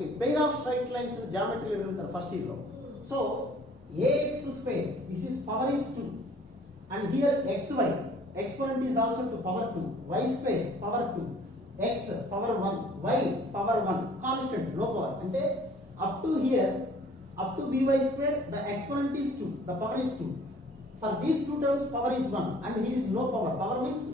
మనకి pair of straight lines in geometry లో first year లో. So ax square, this is power is 2, and here xy exponent is also to power 2, y square power 2, x power 1, y power 1, constant no power. అంటే up to here, up to by square, the exponent is 2, the power is 2. For these two terms power is 1, and here is no power. Power means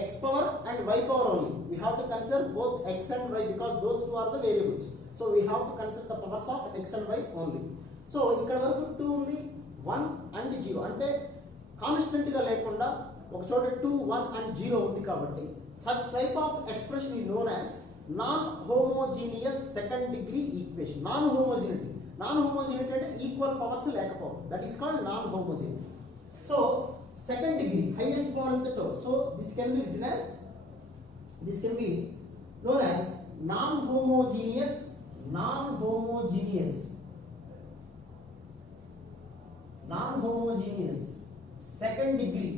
x power and y power only. We have to consider both x and y because those two are the variables. So we have to consider the powers of x and y only. So ఇక్కడ వరకు 2 ఉంది, 1 and 0 అంటే కాన్స్టెంట్ గా లేకుండా ఒక చోట 2, 1 and 0 ఉంది కాబట్టి such type of expression is known as non homogeneous second degree equation. Non homogeneity అంటే ఈక్వల్ పవర్స్ లేకపోవడం, that is called non homogeneity. So second degree, highest power in the total. So this can be known as non-homogeneous second degree.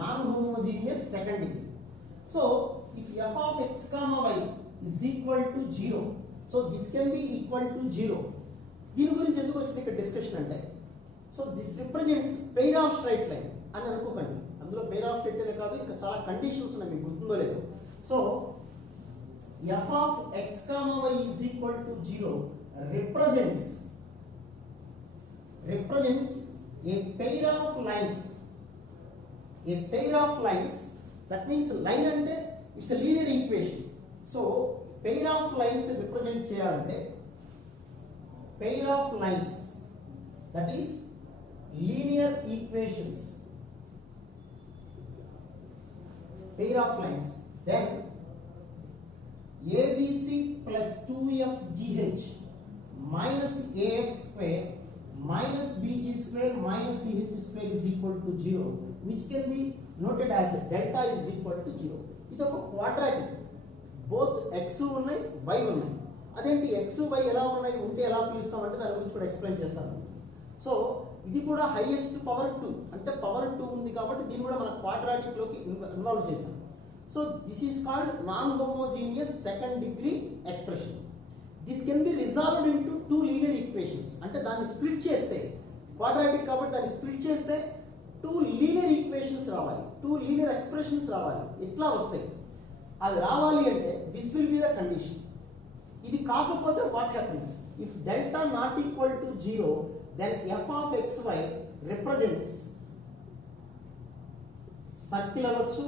Non-homogeneous second degree. So if f of x comma y is equal to 0, so this can be equal to 0. దీని గురించి ఎందుకు వచ్చింది ఇక్కడ డిస్కషన్ అంటే, so this represents pair of straight line అని అనుకోకండి. అందులో pair of straight line కాదు, ఇంకా చాలా కండిషన్స్ ఉన్నాయి, మీకు గుర్తుందో లేదో. So f of x comma y is equal to 0 represents a pair of lines. That means line అంటే it's a linear equation. So pair of lines represent చేయాలంటే pair of lines, that is linear equations, pair of lines, then abc plus 2fgh minus af square minus bg square minus ch square is equal to 0, which can be noted as delta is equal to 0. ఇది ఒక quadratic, both x ఉన్నాయి y ఉన్నాయి. అదేంటి x y ఎలా ఉన్నాయి ఉంటే ఎలా పిలుస్తామంటే దాని గురించి కూడా ఎక్స్ప్లెయిన్ చేస్తాను. సో ఇది కూడా హైయెస్ట్ పవర్ 2 అంటే పవర్ 2 ఉంది కాబట్టి దీన్ని కూడా మన క్వాడ్రాటిక్ లోకి ఇన్వాల్వ్ చేసాం. So this is called non homogeneous second degree expression. This can be resolved into 2 linear equations. అంటే దాన్ని స్ప్లిట్ చేస్తే, క్వాడ్రాటిక్ కాబట్టి దాన్ని స్ప్లిట్ చేస్తే 2 లీనియర్ ఈక్వేషన్స్ రావాలి, 2 లీనియర్ ఎక్స్ప్రెషన్స్ రావాలి. ఎట్లా వస్తాయి? అది రావాలి అంటే this will be the condition. ఇది కాకపోతే what happens? If delta not equal to 0, then f of xy represents circle అవ్వచ్చు,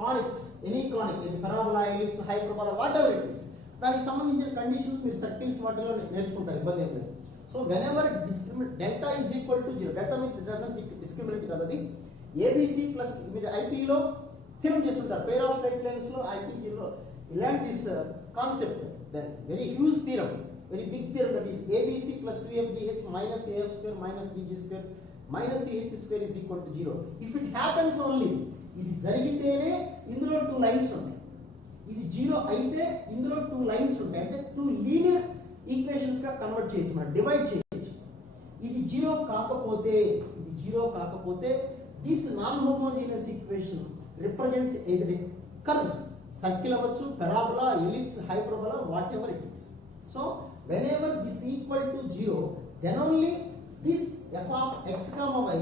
కానిక్స్, ఎనీ కానిక్, ఇది parabola, ellipse, hyperbola, whatever it is, దానికి సంబంధించిన కండిషన్స్ మీరు సర్కిల్స్ వాటిలో నేర్చుకుంటారు, ఇబ్బంది ఏం లేదు. So whenever delta is equal to 0, delta means it doesn't discriminate కదా, అది ఏబిసి ప్లస్ మీరు ఐపీలో థియరం చేస్తుంటారు, పేర్ ఆఫ్ స్ట్రైట్ లైన్స్ లో ఐపీలో ఇలాంటి this concept, the very huge theorem, very big theorem, that is abc plus 2fgh minus af square minus bg square minus ch square is equal to 0. If it happens only, ఇది జరిగితేనే ఇందులో 2 లైన్స్ ఉంటాయి. ఇది 0 అయితే ఇందులో 2 లైన్స్ ఉంటాయి. అంటే 2 లీనియర్ ఈక్వేషన్స్ గా కన్వర్ట్ చేయొచ్చు, మనం డివైడ్ చేయొచ్చు. ఇది 0 కాకపోతే this non homogeneous equation represents either curves, circle అవ్వచ్చు, parabola, ellipse, hyperbola, whatever it is. So whenever this equal to 0, then only this f of x comma y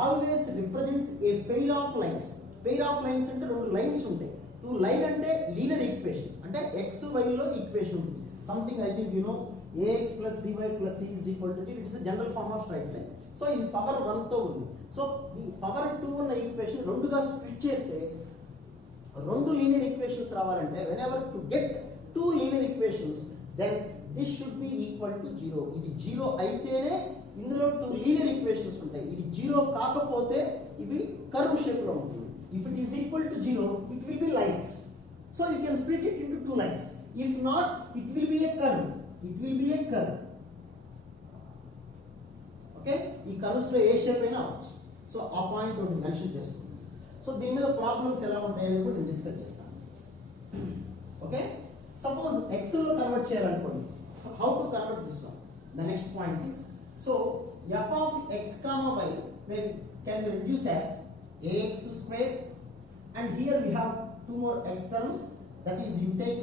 always represents a pair of lines. Pair of lines అంటే రెండు లైన్స్ ఉంటాయి. 2 లైన్ అంటే linear equation, అంటే x y లో ఈక్వేషన్ ఉంటుంది. Something I think you know ax plus by plus c is equal to 0. It's a general form of straight line. So ఇది పవర్ 1 తో ఉంది. సో ఈ పవర్ 2 ఉన్న ఈక్వేషన్ రెండుగా స్ప్లిట్ చేస్తే రెండు లీనియర్ ఈక్వేషన్స్ రావాలంటే whenever to get 2 linear equations, then this should be equal to 0. ఇది 0 అయితేనే ఇందులో 2 లీనియర్ ఈక్వేషన్స్ ఉంటాయి. ఇది 0 కాకపోతే ఇవి కర్వ్ షేప్ లో ఉంటుంది. If it is equal to 0, it will be lines. So you can split it into 2 lines. If not, it will be a curve. Okay? ఈ కర్వ్స్ లో ఏ షేప్ అయినా అవ్వచ్చు. సో ఆ పాయింట్ ఒకటి మెన్షన్ చేస్తున్నాను. సో దీని మీద ప్రాబ్లమ్స్ ఎలా ఉంటాయని కూడా నేను డిస్కస్ చేస్తాను. ఓకే, సపోజ్ x లో కన్వర్ట్ చేయాలనుకోండి, how to convert this one? The next point is, so f of x comma y can be reduced as ax square, and here we have 2 more x terms, that is you take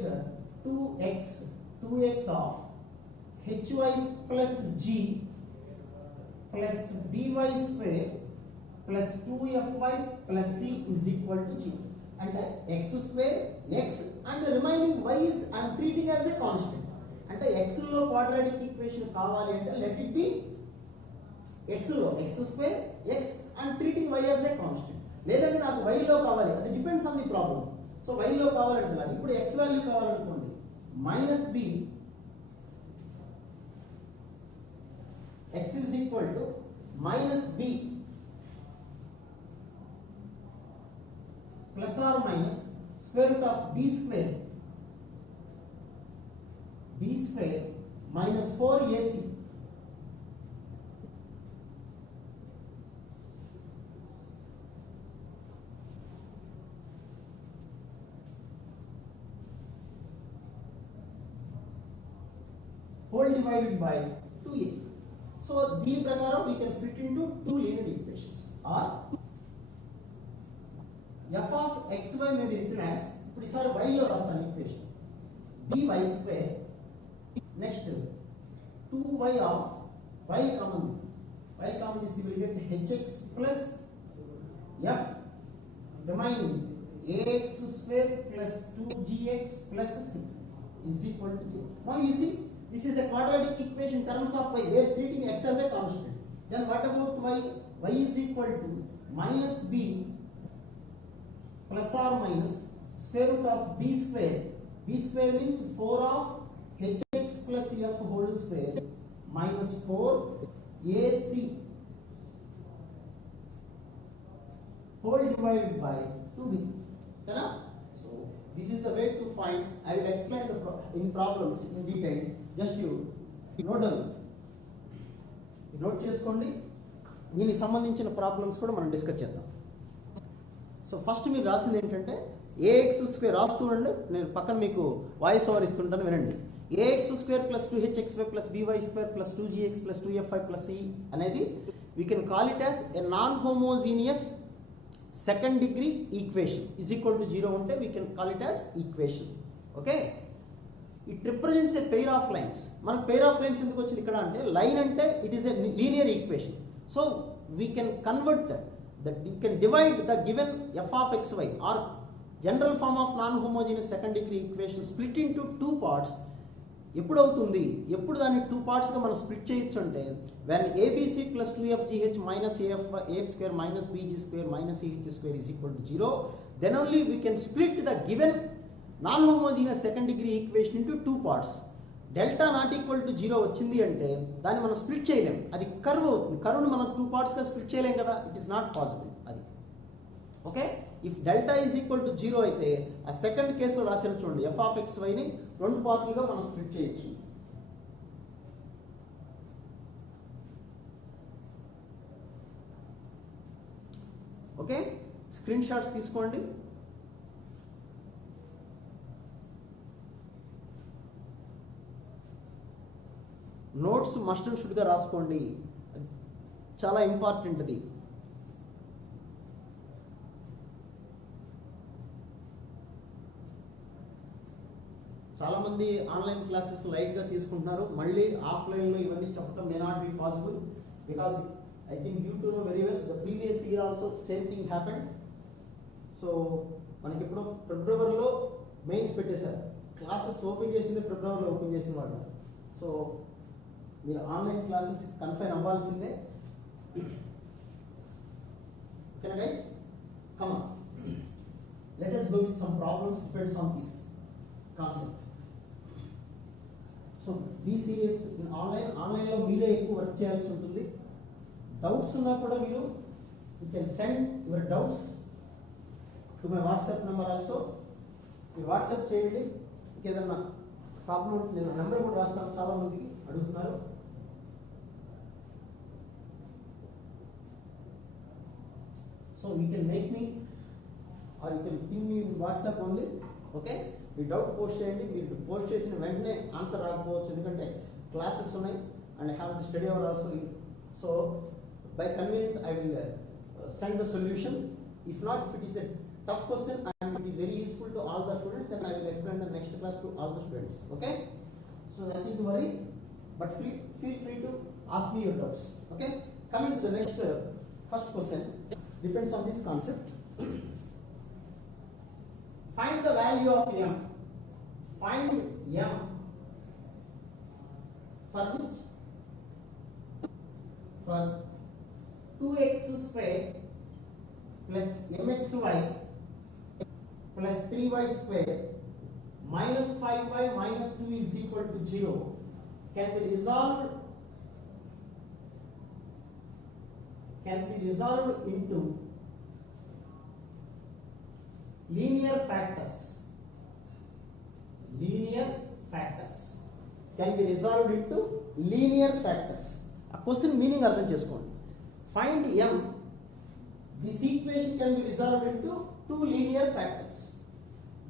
2x of hy plus g plus by square plus 2fy plus c is equal to 0. And x square x and the remaining y is I am treating as a constant. And x lo quadratic equation kavali ante let it be x lo x square x I am treating y as a constant. లేదంటే నాకు y లో కావాలి, అది depends on the problem. So y లో కావాలంటున్నారు, ఇప్పుడు x value కావాలనుకోండి minus b x is equal to minus b plus or minus square root of b square minus 4ac whole divided by 2a. So దీని ప్రకారం we can split into two linear equations, or f of xy may be written as, ఇప్పుడు ఈసారి y లో రాస్తాను equation by square, next 2y of y common is you will get hx plus f remaining ax square plus 2gx plus c is equal to 0. Now you see, this is a quadratic equation in terms of y. We are treating x as a constant. Then what about y? Y is equal to minus b plus or minus square root of b square. B square means 4 of hx plus f whole square minus 4 ac whole divided by 2b. So this is the way to find. I will explain in problems in detail. Just you note down, note చేసుకోండి. దీనికి సంబంధించిన ప్రాబ్లమ్స్ కూడా మనం డిస్కస్ చేద్దాం. So first మీరు రాసింది ఏంటంటే AX square రాస్తూ ఉండండి, నేను పక్కన మీకు వాయిస్ ఓవర్ ఇస్తుంటాను వినండి. A x square plus 2hxy plus by square plus 2gx plus 2fy plus c అనేది we can call it as a non homogeneous second degree equation is equal to 0 ఉంటే we can call it as equation. Okay, it represents a pair of lines. మనకు pair of lines ఎందుకు వచ్చింది ఇక్కడ అంటే, line అంటే it is a linear equation. So we can convert that, you can divide the given F of xy or general form of non homogeneous second degree equation split into 2 parts. ఎప్పుడు అవుతుంది, ఎప్పుడు దాన్ని 2 పార్ట్స్గా మనం split చేయొచ్చు అంటే, when ABC plus 2fgh minus af square minus bg square మైనస్eh square is equal to 0, then only we can split the given non homogeneous second degree equation into 2 parts. Delta not equal to 0 వచ్చింది అంటే దాన్ని మనం స్ప్లిట్ చేయలేం, అది కర్వ్ అవుతుంది. కర్వ్ని మనం 2 పార్ట్స్గా స్ప్లిట్ చేయలేం కదా, ఇట్ ఈస్ నాట్ పాసిబుల్ అది. Okay, if delta is equal to 0 అయితే ఆ సెకండ్ కేసులో రాసిన చూడండి, ఎఫ్ ఆఫ్ xyని 2 పార్ట్లుగా మనం స్ప్లిట్ చేయొచ్చు. ఓకే, స్క్రీన్ షాట్స్ తీసుకోండి. నోట్స్ మస్ట్ అండ్ షుడ్గా రాసుకోండి, అది చాలా ఇంపార్టెంట్. అది చాలామంది ఆన్లైన్ క్లాసెస్ లైట్గా తీసుకుంటున్నారు, మళ్ళీ ఆఫ్లైన్లో ఇవన్నీ చెప్పడం may not be possible, because I think you to know very well the previous year also same thing happened. So మనకి ఇప్పుడు ఫిబ్రవరిలో మెయిన్స్ పెట్టేశారు, క్లాసెస్ ఓపెన్ చేసింది ఫిబ్రవరిలో ఓపెన్ చేసిన వాళ్ళు. సో మీరు ఆన్లైన్ క్లాసెస్ కన్ఫైన్ అవ్వాల్సిందే. ఓకేనా guys, come on, let us go with some problems depends on this concept. So be serious in ఆన్లైన్లో మీరే ఎక్కువ వర్క్ చేయాల్సి ఉంటుంది. డౌట్స్ ఉన్నా కూడా మీరు you can send your doubts to my WhatsApp number also. మీరు వాట్సాప్ చేయండి, ఇంకేదన్నా ప్రాబ్లం ఉంటే నేను నెంబర్ కూడా రాస్తాను, చాలా మందికి అడుగుతున్నారు. సో యూ కెన్ మేక్ మీ ఆర్ యూ కెన్ పిన్ మీ వాట్సాప్ ఓన్లీ. ఓకే, మీ డౌట్ పోస్ట్ చేయండి. మీరు పోస్ట్ చేసిన వెంటనే ఆన్సర్ రాకపోవచ్చు, ఎందుకంటే క్లాసెస్ ఉన్నాయి and have the study hour also. So by convenient I will send the solution. If not, if it is a tough question and it is very useful to all the students. Then I will explain the next class to all the students. Okay, so nothing to worry, but feel free to ask me your doubts. Okay, coming to the next first question depends on this concept. Find the value of m. Find m for which? For 2x square plus mxy plus 3y square minus 5y minus 2 is equal to 0 can be resolved into linear factors. Can be resolved into linear factors. A question meaning అర్థం చేసుకోండి. Find m. This equation can be resolved into two linear factors.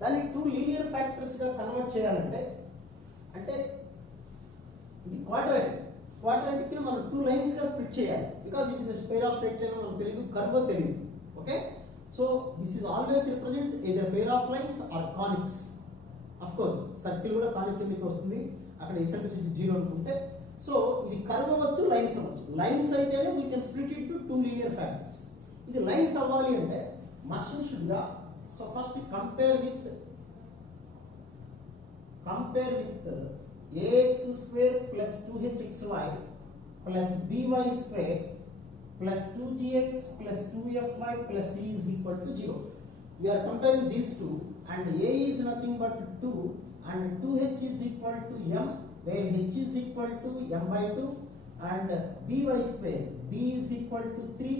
దాన్ని two linear factors గా కన్వర్ట్ చేయాలంటే అంటే ఇది క్వాడ్రాటిక్ ని మనం two lines గా స్ప్లిట్ చేయాలి. Because it is a pair of straight line మనకు తెలియదు, కర్వ్ తెలియదు. Okay, so this is always represents either pair of lines or conics. Of course circle కూడా కానిక్ కిందకి వస్తుంది, అక్కడ ఎసెంట్రిసిటీ 0 అనుకుంటే. సో ఇది కర్వ్ అవ్వచ్చు, లైన్స్ అవ్వచ్చు. లైన్స్ అయితేనే we can split it to two linear factors. ఇది లైన్స్ అవ్వాలి అంటే మస్ట్ షుడ్ గా so first compare with ax square plus 2hxy plus by square plus 2gx plus 2fy plus c is equal to 0. We are comparing these two and a is nothing but 2 and 2h is equal to m where h is equal to m by 2 and by square b is equal to 3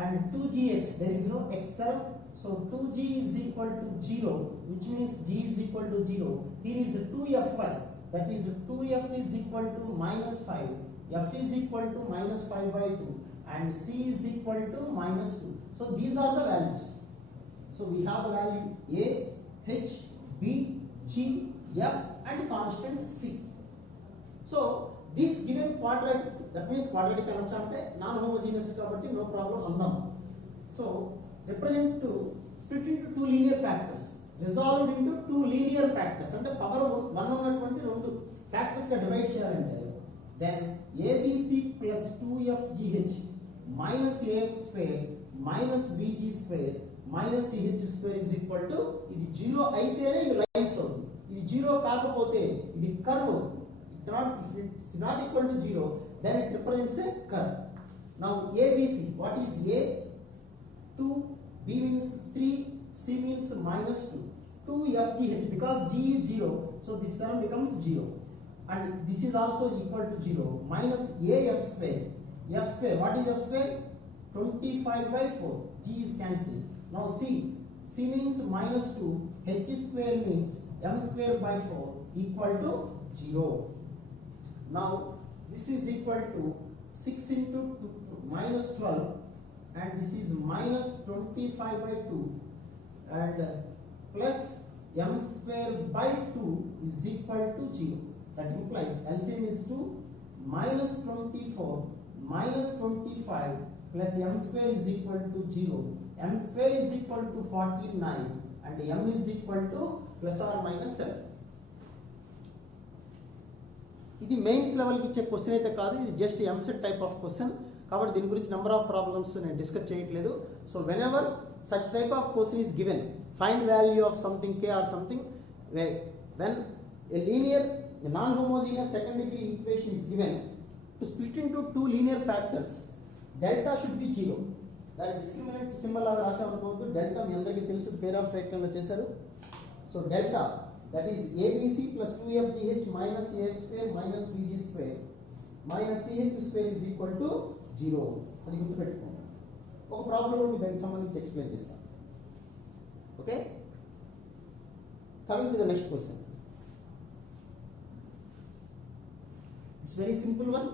and 2gx there is no x term, so 2g is equal to 0 which means g is equal to 0. Here is 2fy, that is 2f is equal to minus 5, f is equal to minus 5 by 2 and c is equal to minus 2. So these are the values. So we have the value a, h, b, g, f and constant c. So this given quadratic, that means quadratic అనొచ్చా అంటే non homogeneous కాబట్టి no problem అందాం. So represent to split into two linear factors, resolved into two linear factors అంటే power 1 ఉన్నటువంటి రెండు factors గా divide చేయాలంటే then abc plus 2fgh minus af square minus bg square minus ch square is equal to ఇది 0 అయితేనే ఇది లైన్స్ అవుతుంది. ఇది 0 కాకపోతే ఇది curve. If it is not equal to 0, then it represents a curve. Now ABC, what is A? 2, B means 3, C means minus 2. 2FGH, because G is 0, so this term becomes 0. And this is also equal to 0. Minus AF square. F square, what is F square? 25 by 4. G is cancelled. Now C means minus 2. H square means M square by 4 equal to 0. Now this is equal to 6 into 2 minus 12 and this is minus 25 by 2 and plus m square by 2 is equal to 0. That implies LCM is 2 minus 24 minus 25 plus m square is equal to 0. M square is equal to 49 and m is equal to plus or minus 7. ఇది మెయిన్స్ లెవెల్కి ఇచ్చే క్వశ్చన్ అయితే కాదు, ఇది జస్ట్ EAMCET type of question కాబట్టి దీని గురించి number of problems నేను డిస్కస్ చేయట్లేదు. So when ever such type of question is given, find value of something K or something, when a linear non homogeneous second degree equation is given to split into two linear factors, delta should be 0. దాని discriminant symbol లాగా రాసామనుకోవద్దు. డెల్టా మీ అందరికీ తెలుసు, pair of రైట్లో చేశారు. So delta that is ABC plus 2FGH minus AF square minus BG square minus CH square is equal to 0. అది గుర్తుపెట్టుకోండి. ఒక ప్రాబ్లం మీకు దానికి సంబంధించి ఎక్స్ప్లెయిన్ చేస్తాను. Okay, coming to the next question. It's very simple one.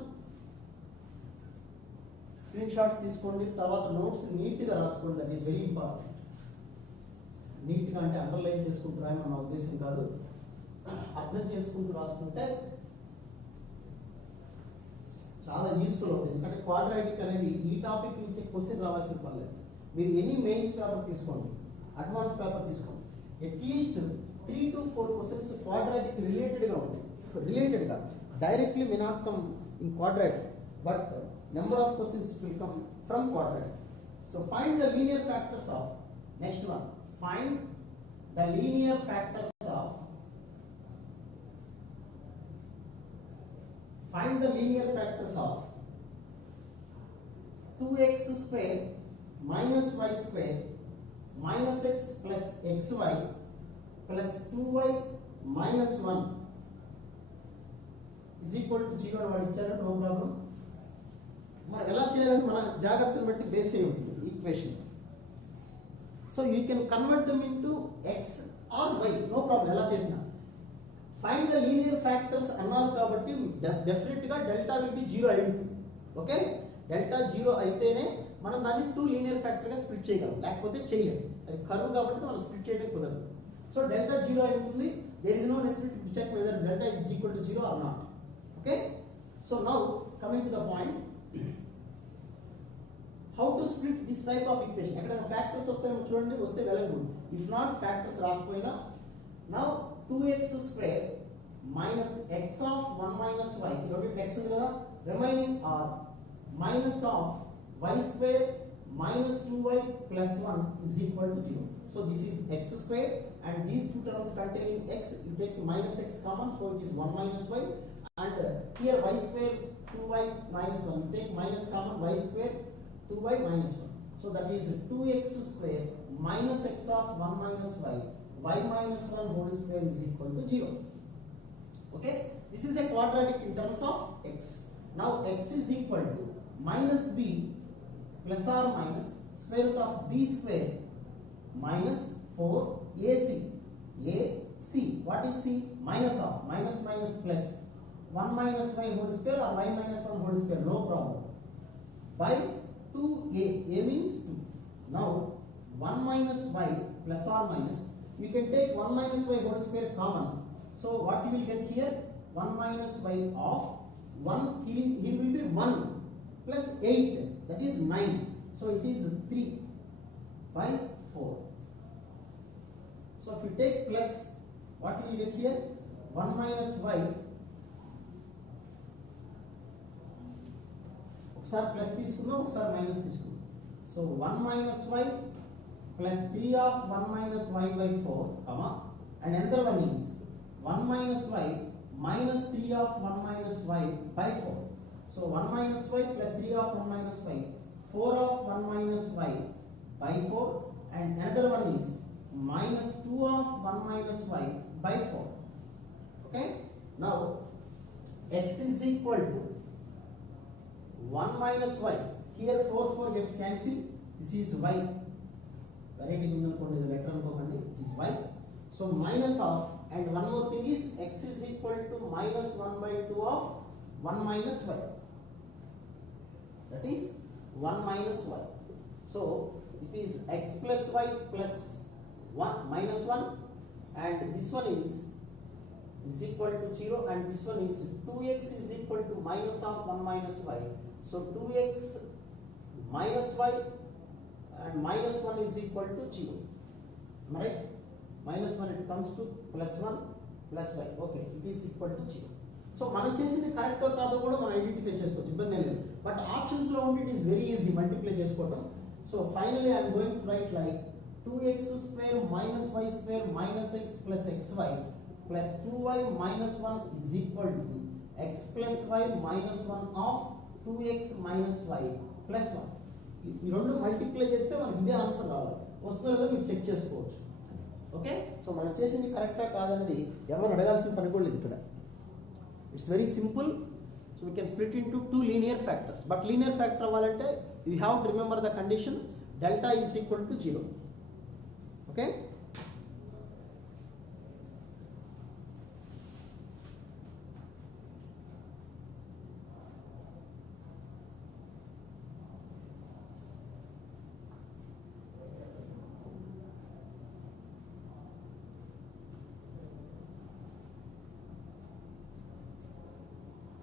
Screen shots తీసుకోండి, తర్వాత నోట్స్ నీట్గా రాసుకోండి. That is very important. నీట్గా అంటే అండర్లైన్ చేసుకుంటూ రాయమని నా ఉద్దేశం కాదు, అర్థం చేసుకుంటూ రాసుకుంటే చాలా యూస్ఫుల్ అవుతుంది. ఎందుకంటే క్వాడ్రాటిక్ అనేది ఈ టాపిక్ నుంచి క్వశ్చన్ రావాల్సిన పని లేదు. మీరు ఎనీ మెయిన్స్ పేపర్ తీసుకోండి, అడ్వాన్స్ పేపర్ తీసుకోండి, అట్లీస్ట్ 3 to 4 క్వశ్చన్స్ క్వాడ్రాటిక్ రిలేటెడ్గా ఉంటాయి. రిలేటెడ్గా directly may not come in quadratic, but number of questions will come from quadratic. So find the linear factors of, next one, find the linear factors of, find the linear factors of 2x square minus y square minus x plus xy plus 2y minus 1 is equal to 0 అని వాడు ఇచ్చారు. No problem. మనం ఎలా చేయాలని మన జాగ్రత్తను బట్టి base అయి ఉంటుంది equation. So you can convert them into X or Y, no problem ఎలా చేసినా. ఫైండ్ ద లీనియర్ ఫ్యాక్టర్స్ అన్నారు కాబట్టి డెఫినెట్గా డెల్టా విల్ బి 0 అయి ఉంటుంది. ఓకే, డెల్టా 0 అయితేనే మనం దాన్ని 2 లీనియర్ ఫ్యాక్టర్గా స్ప్లిట్ చేయగలం, లేకపోతే చేయలేం. అది కర్వ్ కాబట్టి మనం స్ప్లిట్ చేయడం కుదరదు. సో డెల్టా 0 అయి ఉంటుంది. There is no necessity to check whether delta is equal to 0 or not. Okay, so now coming to the point, how to split this type of equation. ఎక్కడైనా ఫ్యాక్టర్స్ వస్తాయేమో చూడండి, వస్తే well and good. If not factors రాకపోయినా, now 2x square minus x of 1 minus y, రెండిట్లో x ఉంది కదా, remaining are minus of y square minus 2y plus 1 is equal to 0. So this is x square and these two terms containing x, you take minus x common, so it is 1 minus y, and here y square 2y minus 1, you take minus common, y square 2y minus 1. So that is 2x square minus x of 1 minus y minus 1 whole square is equal to 0. Okay, this is a quadratic in terms of x. Now x is equal to minus b plus or minus square root of b square minus 4ac. ac, what is c? Minus of, minus minus plus 1 minus y whole square or y minus 1 whole square, no problem, by 2a. a means 2. Now 1 minus y plus or minus, we can take 1 minus y whole square common. So what you will get here? 1 minus y of 1, here will be 1 plus 8, that is 9. So it is 3 by 4. So if you take plus, what you will get here? 1 minus y, ఒకసారి ప్లస్ తీసుకుందాం, ఒకసారి మైనస్ తీసుకుందాం. So 1 minus y plus 3 of 1 minus y by 4, comma, and another one is 1 minus y minus 3 of 1 minus y by 4. So 1 minus y plus 3 of 1 minus y, 4 of 1 minus y by 4, and another one is minus 2 of 1 minus y by 4. Okay, now x is equal to 1 minus y, here 4 gets cancelled, this is y. Variety ఉందనుకోండి, ఇది లెటర్ అనుకోకండి, it is y. So minus of, and one more thing is x is equal to minus 1 by 2 of 1 minus y, that is 1 minus y. So it is x plus y plus 1 minus 1, and this one is equal to 0, and this one is 2x is equal to minus of 1 minus y. So 2x minus y and minus 1 is equal to 0. Am I right? Minus 1 it comes to plus 1 plus y. Okay, it is equal to 0. So మనం చేసింది కరెక్ట్ కాదో కూడా మనం ఐడెంటిఫై చేసుకోవచ్చు, ఇబ్బంది లేదు. But options లో ఉండి it is very easy multiply చేసుకోవడం. So finally I'm going to write like 2x square minus y square minus x plus xy plus 2y minus 1 is equal to x plus y minus 1 of 2x minus y plus 1. ఈ రెండు మల్టిప్లై చేస్తే మనకి ఇదే ఆన్సర్ రావాలి. వస్తుందో లేదో మీరు చెక్ చేసుకోవచ్చు. ఓకే, సో మనం చేసింది కరెక్టా కాదనేది ఎవరు అడగాల్సిన పని కూడా లేదు ఇక్కడ. It's very simple. So we can split into 2 linear factors. But linear factor అవ్వాలంటే you have to remember the condition delta is equal to 0. Okay,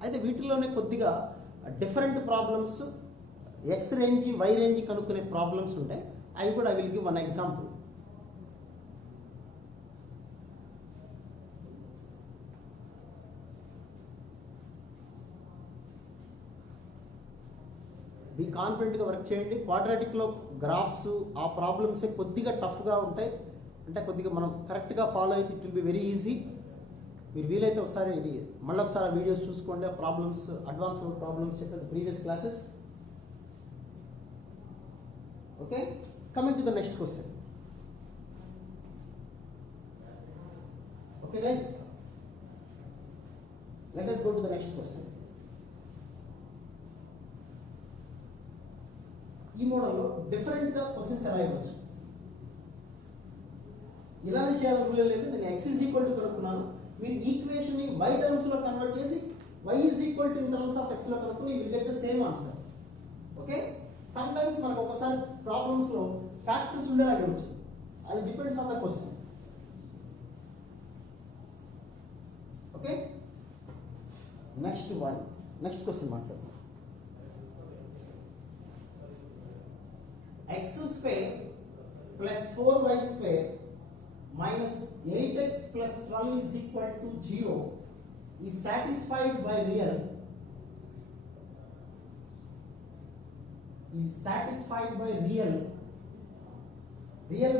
అయితే వీటిలోనే కొద్దిగా different problems, x range y range కనుక్కునే ప్రాబ్లమ్స్ ఉంటాయి. అవి కూడా I will give one example. Be కాన్ఫిడెంట్గా work చేయండి. క్వాడ్రాటిక్లో గ్రాఫ్స్ ఆ ప్రాబ్లమ్సే కొద్దిగా టఫ్గా ఉంటాయి, అంటే కొద్దిగా మనం కరెక్ట్గా ఫాలో అయితే it will be very easy. మీరు వీలైతే ఒకసారి ఇది మళ్ళీ ఒకసారి ఆ వీడియోస్ చూసుకోండి, ఆ ప్రాబ్లమ్స్ అడ్వాన్స్ ప్రాబ్లమ్స్ చెప్పేది previous classes. Okay, coming to the next question. Okay guys, let us go to the next question. ఈ మోడల్లో డిఫరెంట్గా క్వశ్చన్స్ ఎలా ఇవ్వచ్చు, ఇలానే చేయాలని రూల్ లేదు. నేను x ఈజ్ ఈక్వల్ టు కనుక్కున్నాను, మీరు ఈక్వేషన్ని y టర్మ్స్లో కన్వర్ట్ చేసి y is equal to in terms of x లో కనుక్కుని you will get the same answer. Okay, some times మనకు ఒకసారి ప్రాబ్లమ్స్లో ఫ్యాక్టర్స్ ఉండేలా ఇవ్వచ్చు, అది depends on the question. Okay, next question మాట్లాడదాం. x square plus 4y square minus 8x plus 12 is equal to 0 is satisfied by real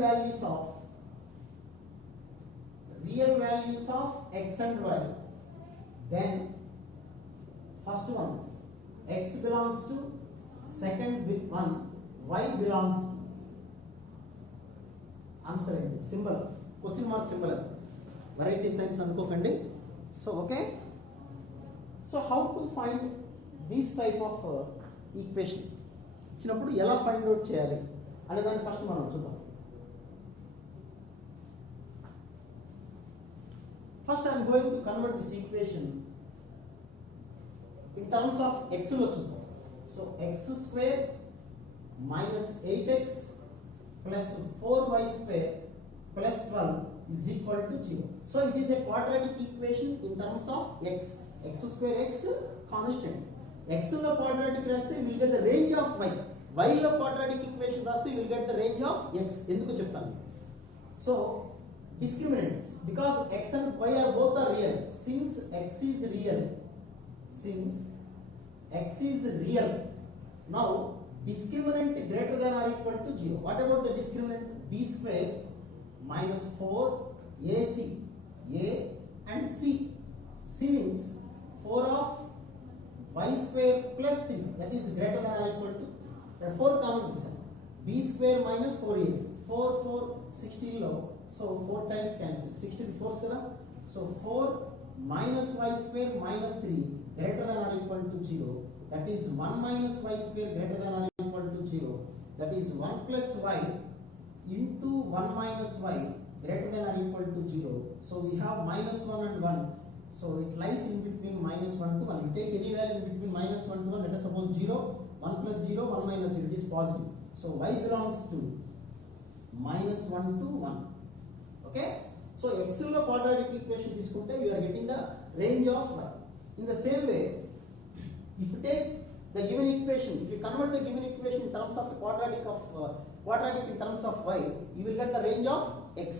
values of x and y. Then first one x belongs to, second one y belongs to. Answer ఏంటి? Symbol, question mark symbol, variety signs అనుకోకండి. So okay, so how to find these type of equation ఇచ్చినప్పుడు ఎలా find out చేయాలి అనే దాన్ని ఫస్ట్ మనం చూద్దాం. First I'm going to convert this equation in terms of X లో చూద్దాం. So X square minus 8x plus 4y square plus 12 is equal to 0. So it is a quadratic equation in terms of x. X square x constant. X lo quadratic raste you will get the range of y. Y lo quadratic equation raste you will get the range of x. Enduku cheptanu. So discriminants, because x and y are both are real. Since x is real, now discriminant greater than or equal to 0. What about the discriminant? B square minus 4ac, a and c. C means 4 of y square plus 3, that is greater than or equal to, there are 4 common this time. B square minus 4ac, 4 16 low, so 4 times cancel, 16 4s kada, so 4 minus y square minus 3 greater than or equal to 0, that is 1 minus y square greater than or equal to 0, that is 1 plus y into 1 minus y greater than or equal to 0. So we have minus 1 and 1, so it lies in between minus 1 to 1. You take any value in between minus 1 to 1, let us suppose 0, 1 plus 0, 1 minus 0, it is positive. So y belongs to minus 1 to 1. Okay, so x lo quadratic equation తీసుకుంటే you are getting the range of y. In the same way, if you take the given equation, if you convert the given equation in terms of quadratic in terms of y, you will get the range of x.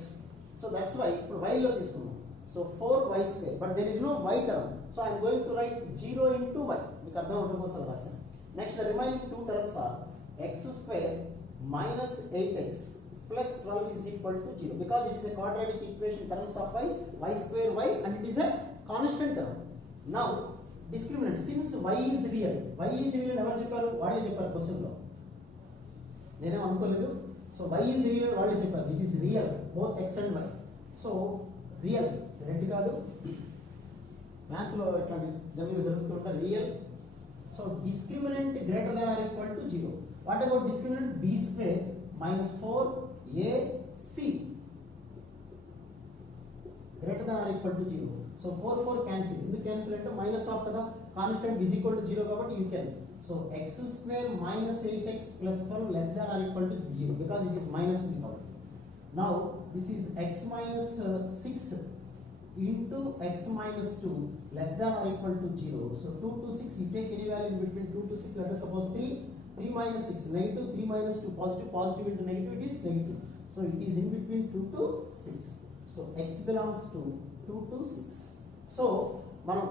So that's why y lo తీసుకున్నాం. So 4y square, but there is no y term, so I am going to write 0 into y. మీకు అర్థం అవడం కోసం రాశాను. Next, the remaining two terms are x square minus 8x plus 12 is equal to 0, because it is a quadratic equation in terms of y square y, and it is a constant term. Now discriminant, since y is real ఎవరు చెప్పారు? వాళ్ళే చెప్పారు క్వశ్చన్ లో, నేనేం అనుకోలేదు. So y is real వాళ్ళే చెప్పారు, it is real both x and y. So real రెండు కాదు, మ్యాథ్స్ లో ఇట్లాంటి జరుగుతుంటా real. So discriminant greater than or equal to 0. What about discriminant? b square minus 4ac greater than or equal to 0. So 4 cancel. ఎందుకు cancel అంటే minus of కదా, constant is equal to 0 కాబట్టి you can. So x square minus 8x plus 12 less than or equal to 0, because it is minus 2 కాబట్టి. Now this is x minus 6 into x minus 2 less than or equal to 0. So 2 to 6, you take any value in between 2 to 6, let us suppose 3 minus 6, negative, 3 minus 2, positive into negative, it is negative. So it is in between 2 to 6. So x belongs to 2 to 6. So మనం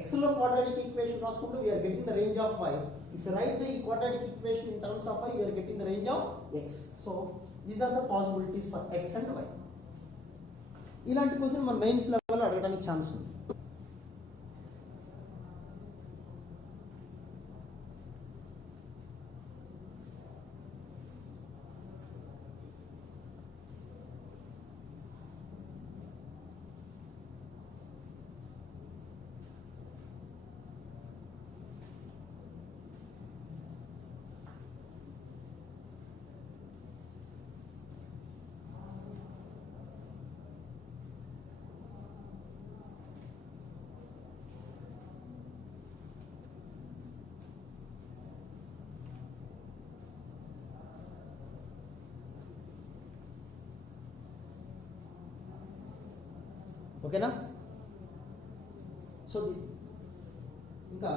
x లో quadratic equation రాసుకుంటే we are getting the range of y. If you write the quadratic equation in terms of y, you are getting the range of x. So these are the possibilities for x and y. ఇలాంటి క్వశ్చన్ మన మెయిన్స్ లెవెల్లో అడగడానికి ఛాన్స్ ఉంది. ఓకేనా? సో ఇంకా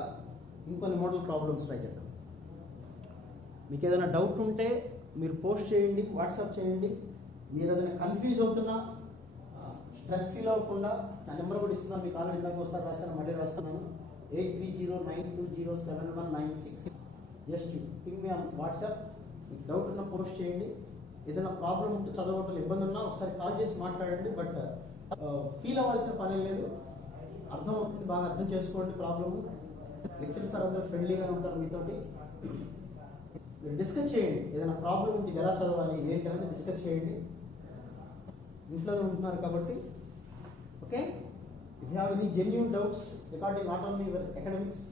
ఇంకొన్ని model problems try చేద్దాం. మీకు ఏదైనా డౌట్ ఉంటే మీరు పోస్ట్ చేయండి, వాట్సాప్ చేయండి. మీరు ఏదైనా కన్ఫ్యూజ్ అవుతున్నా, స్ట్రెస్ ఫీల్ అవ్వకుండా నా నెంబర్ కూడా ఇస్తున్నాను. మీకు ఆల్రెడీ ఇందాక ఒకసారి రాశాను, మళ్ళీ రాస్తున్నాను. 8309207196. Just ping me on WhatsApp. మీకు డౌట్ ఉన్నా పోస్ట్ చేయండి. ఏదైనా ప్రాబ్లం ఉంటే చదవటం ఇబ్బంది ఉన్నా ఒకసారి కాల్ చేసి మాట్లాడండి. బట్ ఫీల్ అవ్వాల్సిన పని లేదు, అర్థం అవుతుంది, బాగా అర్థం చేసుకోండి. ప్రాబ్లము లెక్చరర్స్ సార్ అందరూ ఫ్రెండ్లీగా ఉంటారు మీతోటి. మీరు డిస్కస్ చేయండి, ఏదైనా ప్రాబ్లం ఉంటే ఎలా చదవాలి ఏంటి అనేది డిస్కస్ చేయండి. ఇంట్లోనే ఉంటున్నారు కాబట్టి. Okay, if you have any genuine doubts regarding not only your academics,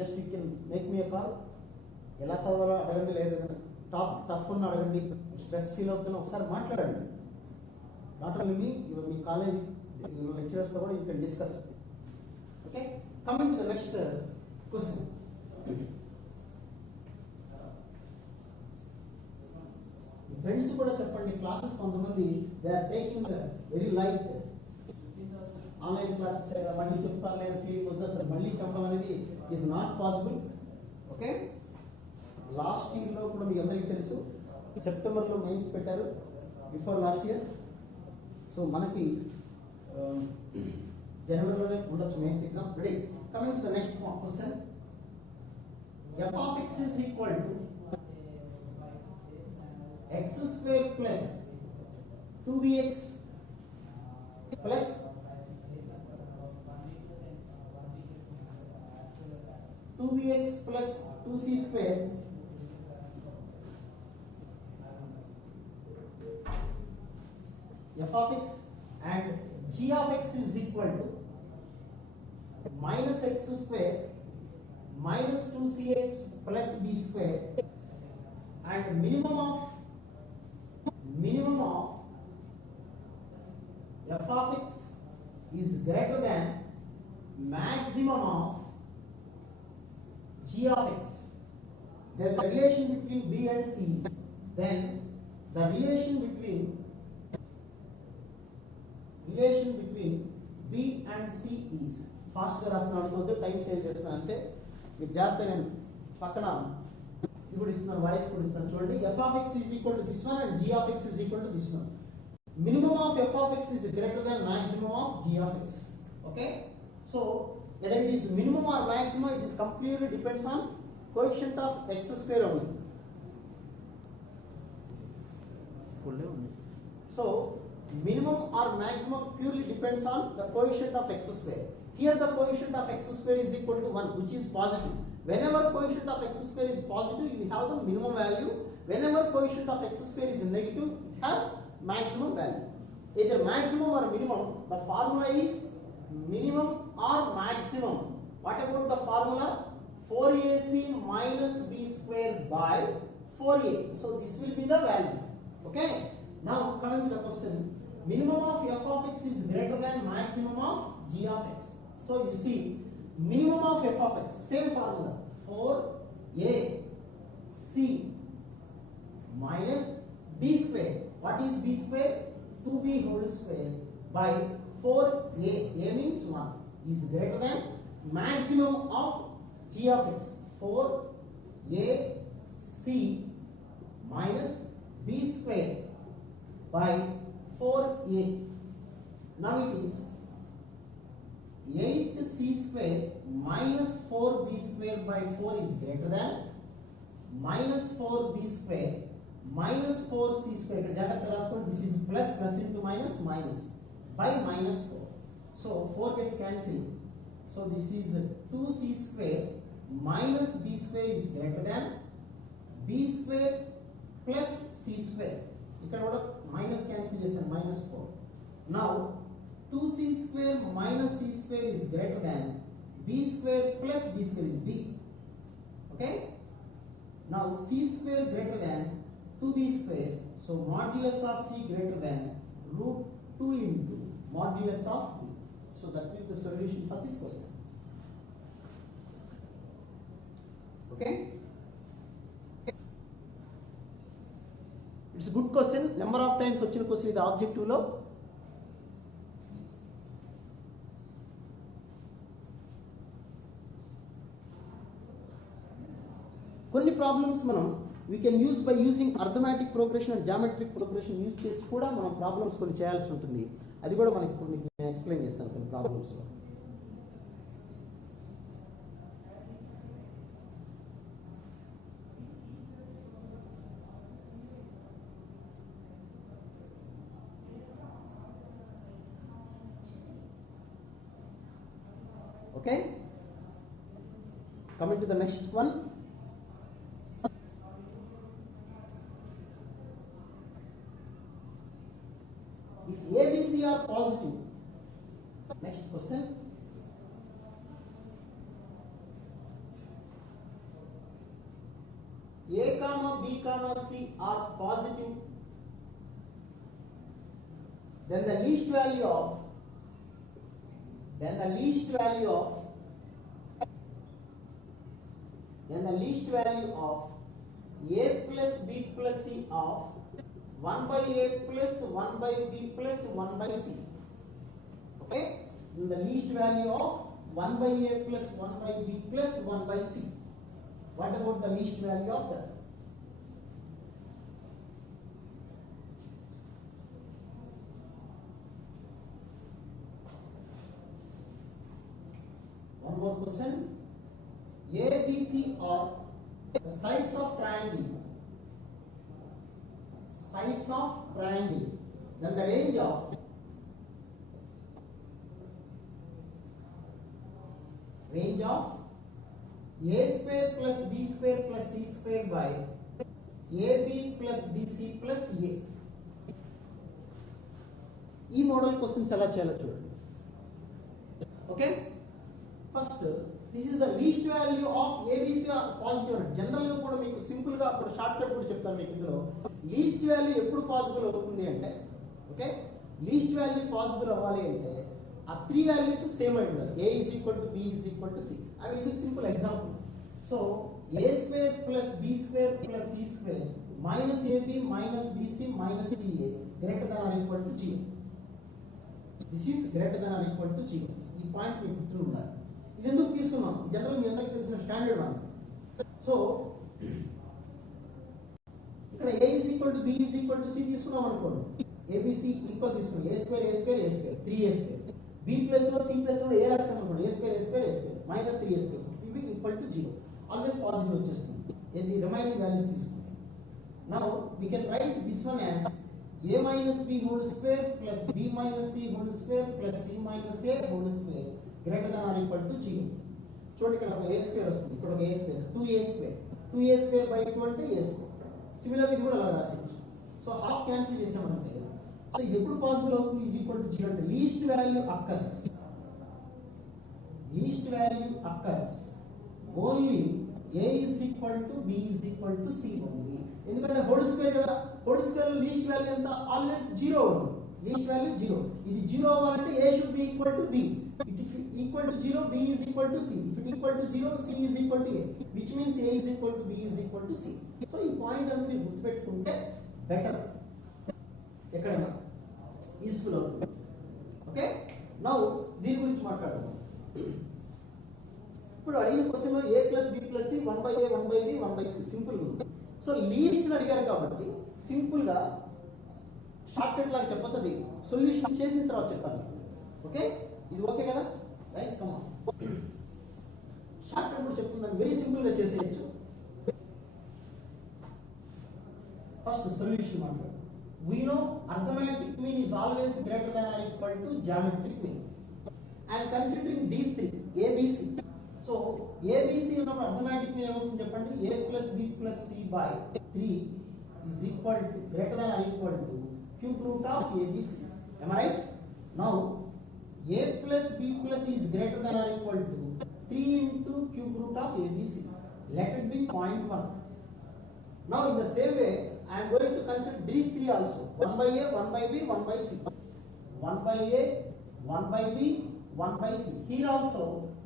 just you can make మీ ఎ కాల్. ఎలా చదవాలో అడగండి, లేదా టఫ్ ఉన్న అడగండి, స్ట్రెస్ ఫీల్ అవుతున్నా ఒకసారి మాట్లాడండి. Not only me, మీ కాలేజ్ లెక్చరర్స్తో కూడా you can discuss. Okay, coming to the next question. Friends కూడా చెప్పండి, క్లాసెస్ కొంతమంది they are taking very light. Online classes మళ్ళీ చెప్తారులే ఫీలింగ్ వద్దా సార్, మళ్ళీ చెప్పడం అనేది is not possible. Okay, last ఇయర్లో కూడా మీకు అందరికీ తెలుసు, సెప్టెంబర్లో మెయిన్స్ పెట్టారు బిఫోర్ లాస్ట్ ఇయర్. సో మనకి జనవరిలోనే ఉండొచ్చు mains exam. Ready, coming to the next question. f of x is equal to x square plus 2bx plus 2bx plus 2c square f of x and g of x is equal to minus x square minus 2cx plus b square, and minimum of f of x is greater than maximum of g of x. Then the relation between b and c is, then the relation between b and c is, fast గా రాసిన అనుకోవద్దు, time save చేస్తున్నాను అంతే. మీరు జాగ్రత్త, నేను పక్కన ఇప్పుడు ఇస్తున్నాను, వాయిస్ కూడా ఇస్తున్నాను చూడండి. f of x is equal to this one and g of x is equal to this one. Minimum of f of x is greater than maximum of g of x. Okay, so whether it is minimum or maximum, it is completely depends on coefficient of x square only. So minimum or maximum purely depends on the coefficient of x square. Here the coefficient of x square is equal to 1, which is positive. Whenever coefficient of x square is positive, you have the minimum value. Whenever coefficient of x square is negative, it has maximum value. Either maximum or minimum, the formula is minimum or maximum. What about the formula? 4ac minus b square by 4a. So this will be the value. Okay, now coming to the question. Minimum of f of x is greater than maximum of g of x. So you see, minimum of f of x, same formula, 4ac minus b square. What is b square? 2b whole square by 4a. A means 1 is greater than maximum of g of x. 4ac minus b square by 4a. Now it is 8c c square minus 4b square by 4 is greater than minus 4b square minus 4c square. ఇక్కడ జాగ్రత్త రాసుకోండి. This is plus into minus by minus 4. So 4 gets cancelled. So this is 2c square minus b square is greater than b square plus c square. ఇక్కడ కూడా minus cancel చేస్తాను -4. Now 2c square minus c square is greater than b square plus b square is b. Okay? Now c square greater than 2b square. So modulus of c greater than root 2 into modulus of b. So that will be the solution for this question. Okay? It's a good question. Number of times వచ్చిన question ఇది objective లో. కొన్ని ప్రాబ్లమ్స్ మనం we can use by using arithmetic progression and geometric progression use చేసి కూడా మనం ప్రాబ్లమ్స్ కొన్ని చేయాల్సి ఉంటుంది. అది కూడా మనకి ఇప్పుడు మీకు నేను ఎక్స్ప్లెయిన్ చేస్తాను కొన్ని ప్రాబ్లమ్స్ లో. Okay, coming to the next one. If A, B, C are positive, next question. A comma B comma C are positive, then the least value of A plus B plus C of 1 by A plus 1 by B plus 1 by C. Okay? Then the least value of 1 by A plus 1 by B plus 1 by C. What about the least value of that? One more question. A, B, C are the sides of triangle. Then the range of A square plus B square plus C square by AB plus BC plus A. ఈ model questions ఎలా చేయాలో చూడండి. Okay, first this is the least value of ABC positive. General గా కూడా మీకు సింపుల్ గా అప్పుడు short cut కూడా చెప్తాను మీకు. ఇందులో లీస్ట్ వాల్యూ ఎప్పుడు పాసిబుల్ అవుతుంది అంటే, ఓకే, లీస్ట్ వాల్యూ పాసిబుల్ అవ్వాలి అంటే ఆ 3 వాల్యూస్ సేమ్ అయి ఉండాలి. A is equal to B is equal to C. I will give simple example. So A square plus B square plus C square minus AB minus BC minus CA greater than or equal to 0. This is greater than or equal to 0. ఈ పాయింట్ మీకు గుర్తు ఉండాలి. ఇది ఎందుకు తీసుకున్నాం? జనరల్ మీ అందరికీ తెలిసిన standard one. So ఇక్కడ A is equal to B is equal to C తీసుకున్నాం అనుకోండి. ABC ఈక్వల్ తీసుకున్నాం. A square 3A square. B plus లో C ప్లస్ లో A రాస్తాం అనుకోండి. A square minus 3A square. ఇవి ఈక్వల్ టు 0. ఆల్వేస్ పాజిటివ్ వచ్చేస్తుంది. ఇది రిమైనింగ్ వాల్యూస్ తీసుకుంటే. Now we can write this one as A minus B whole square plus B minus C whole square plus C minus A whole square greater than or equal to 0. చూడండి ఇక్కడ ఒక A square వస్తుంది. ఇక్కడ ఒక A square 2A square by 2 అంటే A square. Similarly ఇది కూడా అలా రాసేయచ్చు. సో హాఫ్ క్యాన్సిల్ చేసామంటే సో ఇది ఎప్పుడు పాసిబుల్ అవుతుంది? ఈజ్ ఈక్వల్ టు 0 అంటే least value occurs only A is equal to B is equal to C only. ఎందుకంటే హోల్ స్క్వేర్ కదా, హోల్ స్క్వేర్ లో లీస్ట్ వాల్యూ ఎంత? ఆల్వేస్ 0 ఉంది. Least value 0. ఇది 0 అవ్వాలంటే A should be equal to B. If equal to 0, B is equal to C. If it equal to 0, C is equal to A, which means A is equal to B is equal to C. So ఈ పాయింట్ అనేది గుర్తుపెట్టుకుంటే బెటర్, ఎక్కడైనా యూస్ఫుల్ అవుతుంది. Okay, now దీని గురించి మాట్లాడదాం. ఇప్పుడు అడిగిన క్వశ్చన్ లో A plus B plus C 1 by A 1 by B 1 by C simple గా ఉంది. సో లీస్ట్ అడిగారు కాబట్టి సింపుల్ గా షార్ట్ కట్ లాగా చెప్పొద్దు, సొల్యూషన్ చేసిన తర్వాత చెప్పాలి. ఓకే, ఇది ఓకే కదా గైస్? Come on. గా చేసేయచ్చు. ఫస్ట్ సొల్యూషన్ మాట్లాడు. We know arithmetic mean is always greater than or equal to geometric mean. I am considering these three ABC. So ABC ఉన్నప్పుడు arithmetic mean ఏమొస్తుంది చెప్పండి? A plus B plus C by 3 is equal to greater than or equal to cube root of ABC. Am I right? Now A plus B plus C is greater than or equal to 3 into cube root of ABC. Let it be 0.1. Now in the same way I am going to consider these three also. 1 by A, 1 by B, 1 by C. 1 by A, 1 by B, 1 by C. Here also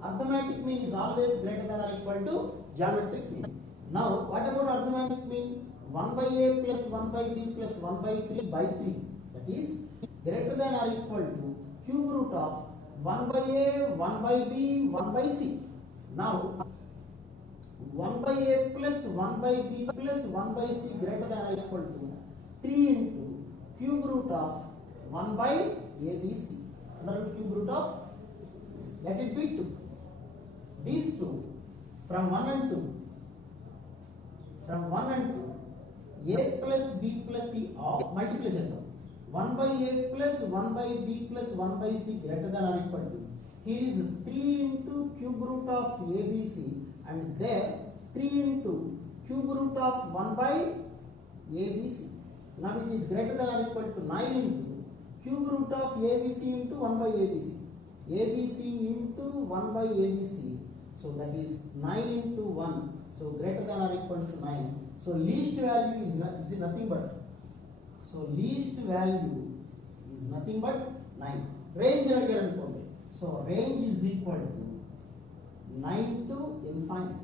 arithmetic mean is always greater than or equal to geometric mean. Now what about arithmetic mean? 1 by A plus 1 by B plus 1 by 3 by 3. That is greater than or equal to cube root of 1 by A, 1 by B, 1 by C. Now 1 by A plus 1 by B plus 1 by C greater than or equal to 3 into cube root of 1 by ABC. Another cube root of, let it be 2. These two from 1 and 2, from 1 and 2, A plus B plus C of multiplication. 1 by A plus 1 by B plus 1 by C greater than or equal to. Here is 3 into cube root of ABC and there 3 into cube root of 1 by ABC. Now it is greater than or equal to 9 into cube root of ABC into 1 by ABC. ABC into 1 by ABC. So that is 9 into 1. So greater than or equal to 9. So least value is nothing but. So least value is nothing but 9. Range again. So range is equal to 9 to infinite.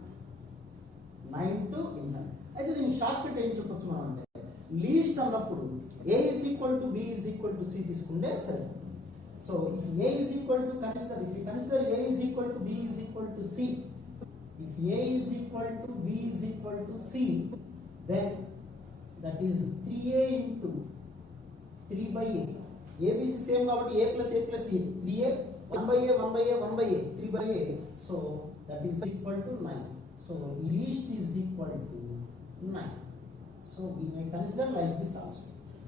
9 to infinite. అయితే దీనికి short cut ఏం చెప్పొచ్చు మనం అంటే లీస్ట్ అన్నప్పుడు A is equal to B is equal to C తీసుకుంటే సరిపోతుంది. So if A is equal to if you consider A is equal to B is equal to C, if A is equal to B is equal to C, then that is 3A into 3 by A. ABC same కాబట్టి A plus A plus C 3A 1 by A 1 by A 1 by A 3 by A. So that is equal to 9. So least is equal to 9. So we may consider like this also.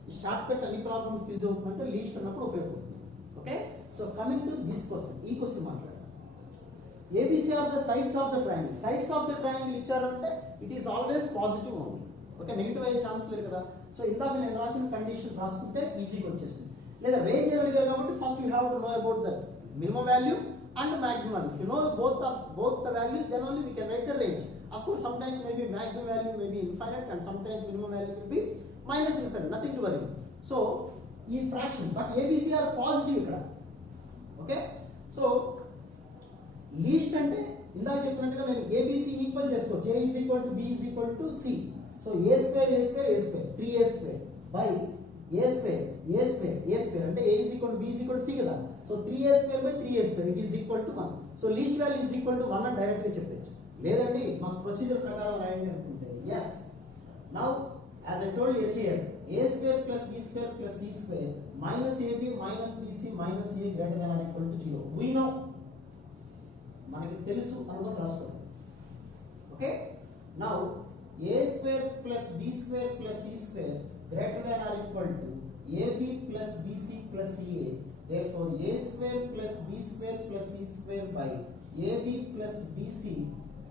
The shortcut any problems use అవుతుందంటే least అన్నప్పుడు ఉపయోగపడుతుంది. Okay? So coming to this question, ఈ క్వశ్చన్ మాట్లాడదాం. ABC are the sides of the triangle. Sides of the triangle ఇచ్చారంటే it is always positive only. Okay, negative అయ్యే ఛాన్స్ లేదు కదా. సో ఇందాక నేను రాసిన కండిషన్ రాసుకుంటే ఈజీగా వచ్చేస్తుంది. లేదా రేంజ్ అని అడిగారు కాబట్టి first you have to know about the minimum value and the maximum. If you know both the values, then only we can write the range. Of course, sometimes maybe maximum value may be infinite and sometimes minimum value will be minus infinite. Nothing to worry. So, in fraction, but ABC are positive ikkada. Okay? So, least ante inda cheppinattuga nenu ABC equal chesukochu. A is equal to B is equal to C. So, A square 3A square by A square అంటే A is equal to B is equal to C కదా. So 3A square by 3A square it is equal to 1. So least value is equal to 1 అని డైరెక్ట్ గా చెప్పొచ్చు. లేదండి మన ప్రొసీజర్ ప్రకారం రాయండి అనుకుంటే yes. Now as I told you earlier, A square plus B square plus C square minus AB minus BC minus A greater than or equal to 0. We know, మనకి తెలుసు అనుకొని రాసుకోండి. Okay? Now A square plus B square plus C square greater than or equal to AB plus BC plus CA. Therefore A square plus B square plus C square by AB plus BC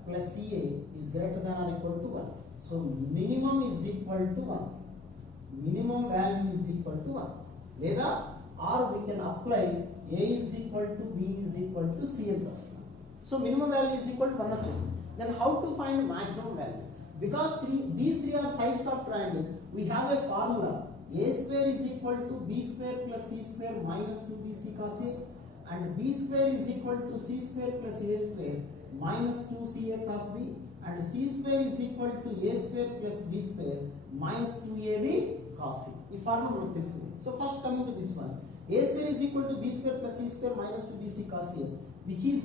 plus CA is greater than or equal to 1. So minimum is equal to 1. Minimum value is equal to 1. Leda or we can apply A is equal to B is equal to C and so minimum value is equal to 1 వచ్చేసింది. Then how to find maximum value? Because these three are sides of triangle, we have a formula. A square is equal to B square plus C square minus 2BC cos A, and B square is equal to C square plus A square minus 2CA cos B, and C square is equal to A square plus B square minus 2AB cos C. ఈ ఫార్ములా మనకు తెలిసింది. So first coming to this one, A square is equal to B square plus C square minus 2BC cos A, which is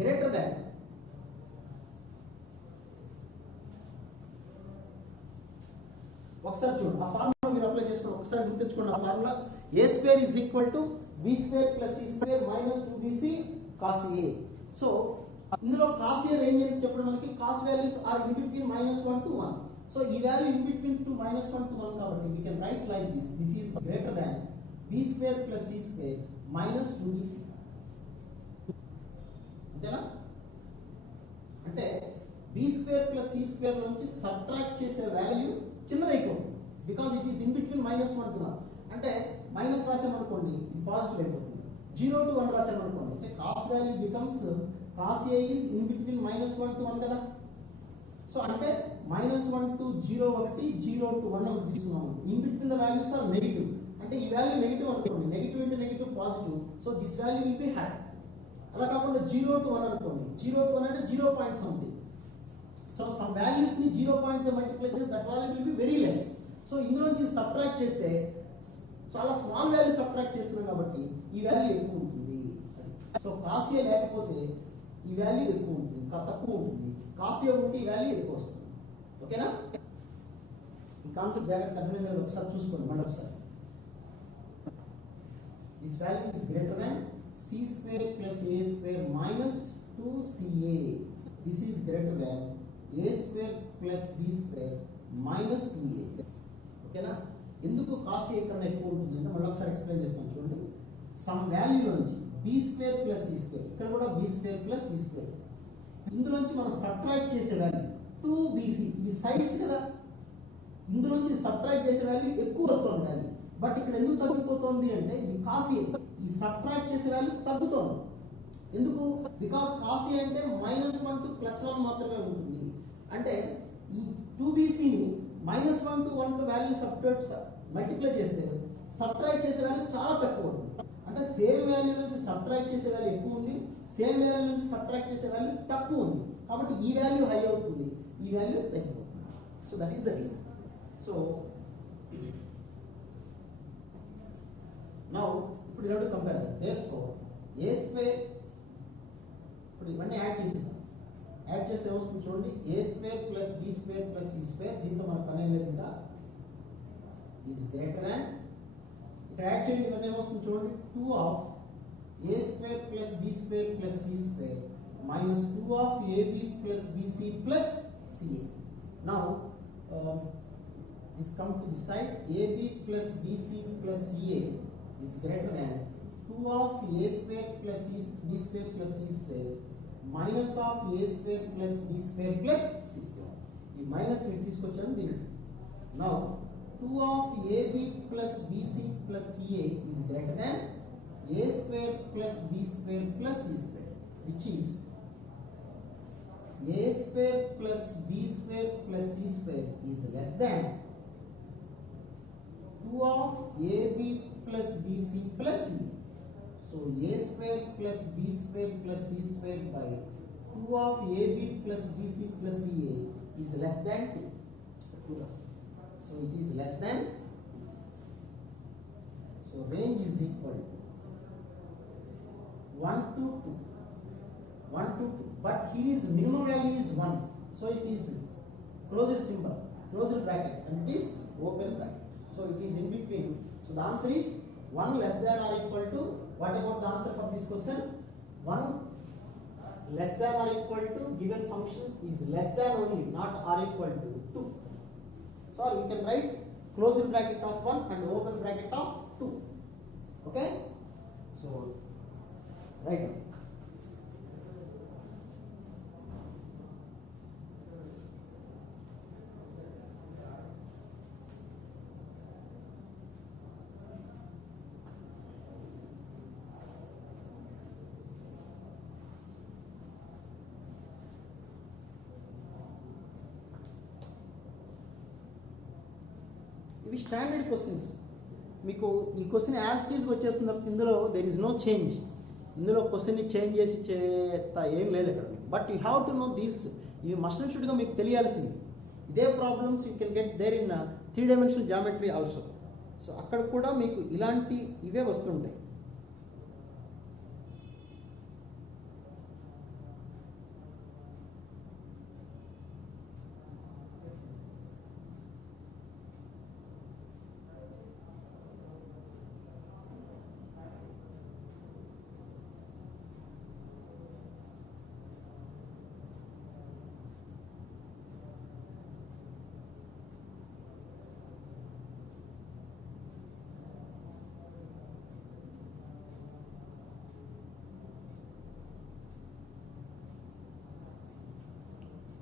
greater than ఒకసారి చూడండి ఆ ఫార్ములా మీరు అప్లై చేసుకోండి. ఒకసారి గుర్తుంచుకోండి ఆ formula. A square is equal to B square plus C square minus 2BC cos A. So ఇందులో cos A range ఎంత చెప్పడం మనకి cos values are in between -1 to 1. So ఈ value in between to -1 to 1 కాబట్టి we can write like this is greater than b square plus c square minus 2bc. అంతేనా? అంటే b square plus c square నుంచి subtract చేసే value చిన్నదైపోతుంది because it is in between -1 to 1. అంటే మైనస్ రాసామనుకోండి ఇది పాజిటివ్ అయిపోతుంది, 0 to 1 రాసామనుకోండి అంటే cos value becomes cos A is in between -1 to 1 కదా. సో అంటే -1 to 0 ఒకటి, 0 to 1 ఒకటి తీసుకున్నాము. In between the values are negative అంటే ఈ వాల్యూ నెగిటివ్ అనుకోండి, negative into negative positive, so this value will be high. అలా కాకుండా 0 to 1 అనుకోండి, 0 to 1 అంటే 0 point something. So some values ని 0 పాయింట్ తో మల్టిప్లై చేస్తే that value will be very less. So ఇందులో నుంచి సబ్ట్రాక్ట్ చేస్తే చాలా స్మాల్ వాల్యూ సబ్ట్రాక్ట్ చేస్తున్నాం కాబట్టి ఈ వాల్యూ ఎక్కువ ఉంటుంది. సో cos A లేకపోతే ఈ వాల్యూ ఎక్కువ ఉంటుంది, తక్కువ ఉంటుంది. cos A ఉంటే ఈ వాల్యూ ఎక్కువ వస్తుంది. ఓకేనా? ఈ కాన్సెప్ట్ జాగ్రత్తగా అర్థమైంది ఒకసారి చూసుకోండి మళ్ళీ ఒకసారి. This value is greater than c square plus a square minus 2ca. This is greater than a square plus b square minus 2a. ఓకేనా? ఎందుకు cos A కన్నా ఎక్కువ ఉంటుంది అంటే మళ్ళీ ఒకసారి ఎక్స్ప్లెయిన్ చేస్తాను చూడండి. సమ్ వాల్యూ నుంచి b square plus c square, ఇక్కడ కూడా b square plus c square, ఇందులోంచి మనం సబ్ట్రాక్ట్ చేసే వాల్యూ 2bc, ఇవి సైడ్స్ కదా, ఇందులోంచి సబ్ట్రాక్ట్ చేసే వాల్యూ ఎక్కువ వస్తుంది వాల్యూ. బట్ ఇక్కడ ఎందుకు తగ్గిపోతుంది అంటే ఇది cos A, ఈ సబ్ట్రాక్ట్ చేసే వాల్యూ తగ్గుతోంది. ఎందుకు? బికాస్ cos A అంటే -1 to +1 మాత్రమే ఉంటుంది. అంటే ఈ 2bc ని -1 to 1 వాల్యూ మల్టిప్లై చేస్తే సబ్ట్రాక్ట్ చేసే వాల్యూ చాలా తక్కువ ఉంటుంది. అంటే సేమ్ వాల్యూ నుంచి సబ్ట్రాక్ట్ చేసే వాల్యూ ఎక్కువ ఉంది, సేమ్ వాల్యూ నుంచి సబ్ట్రాక్ట్ చేసే వాల్యూ తక్కువ ఉంది. కాబట్టి ఈ వాల్యూ హై అవుతుంది, ఈ వాల్యూ తగ్గిపోతుంది. So that is the reason. So now ఇప్పుడు ఈ రెండు కంపేర్ చేద్దాం. దేర్ఫోర్ a స్క్వేర్, ఇప్పుడు ఇవన్నీ యాడ్ చేద్దాం. యాడ్ చేస్తే ఏమొస్తుంది చూడండి, a square plus b square plus c square, దీంతో మనకు పని ఏం లేదు ఇంకా, ఈజ్ గ్రేటర్ దాన్, ఇక్కడ యాడ్ చేయండి ఇవన్నీ ఏమొస్తుంది చూడండి, 2 of a square plus b square plus c square minus 2 of ab plus bc plus ca. Now this come to this side, ab plus bc plus ca is greater than 2 of a square plus b square plus c square minus of a square plus b square plus c square. ఈ మైనస్ ని తీసుకొచ్చాను దీనికి. Now 2 of ab plus bc plus ca is greater than a square plus b square plus c square, which is a square plus b square plus c square is less than 2 of ab plus bc plus c. So a square plus b square plus c square by 2 of ab plus bc plus ca is less than 2. So it is less than 2. So range is equal to 1 to 2. 1 to 2. But here is minimum value is 1. So it is closed symbol, closed bracket, and it is open bracket. So it is in between. So the answer is 1 less than or equal to, what about the answer for this question? 1 less than or equal to given function is less than only, not or equal to 2. So we can write closed bracket of 1 and open bracket of 2. Okay? So write down. ఇవి standard questions. మీకు ఈ question as it is వచ్చేస్తుంది, ఇందులో there is no change. ఇందులో క్వశ్చన్ని చేంజ్ చేసి ఏం లేదు ఇక్కడ. But you have to know these, ఇవి మస్ట్ అండ్ షుడ్గా మీకు తెలియాల్సింది. ఇదే problems you can get there in 3 dimensional geometry also. సో అక్కడ కూడా మీకు ఇలాంటి ఇవే వస్తుంటాయి.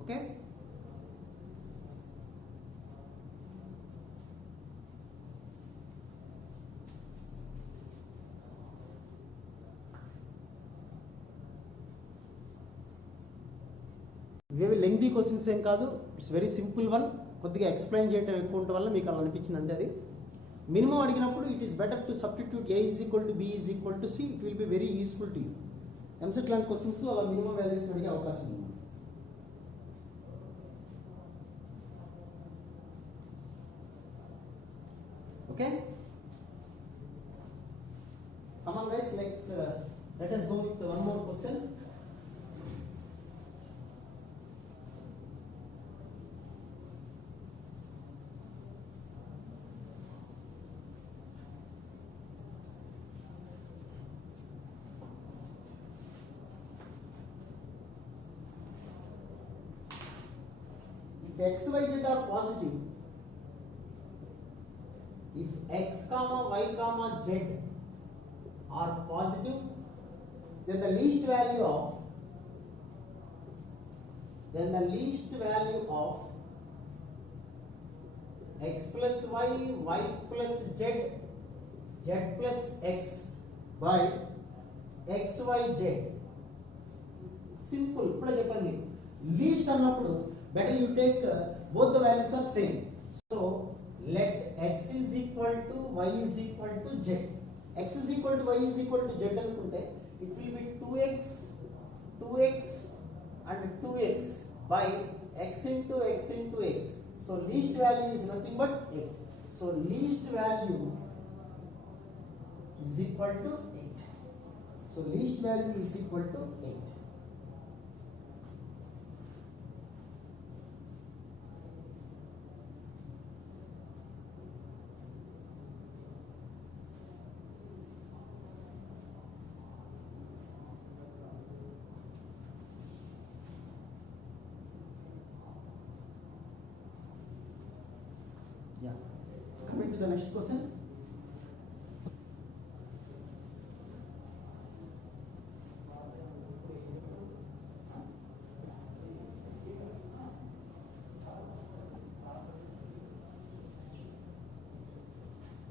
Okay. ఇవేవి లెంగ్తీ క్వశ్చన్స్ ఏం కాదు, ఇట్స్ వెరీ సింపుల్ వన్. కొద్దిగా ఎక్స్ప్లెయిన్ చేయడం ఎక్కువ ఉండటం వల్ల మీకు అలా అనిపించింది అంతే. అది మినిమం అడిగినప్పుడు it is better to substitute A is equal to B is equal to C, it will be very useful to you. EAMCET లాంటి క్వశ్చన్స్ అలా మినిమం వాల్యూస్ అడిగే అవకాశం ఉంది. Okay, come on guys, let us go with one more question. If x, y, z are positive, if x comma y comma z are positive, then the least value of x plus y, y plus z, z plus x by x, y, z. Simple. ఇప్పుడు చెప్పండి, లీస్ట్ అన్నప్పుడు better you take both the values are same. So let x is equal to y is equal to z. X is equal to y is equal to z అనుకుంటే it will be 2x and 2x by x into x into x. So least value is nothing but 8. So least value is equal to 8. So least value is equal to 8. Yeah. Coming to the next question.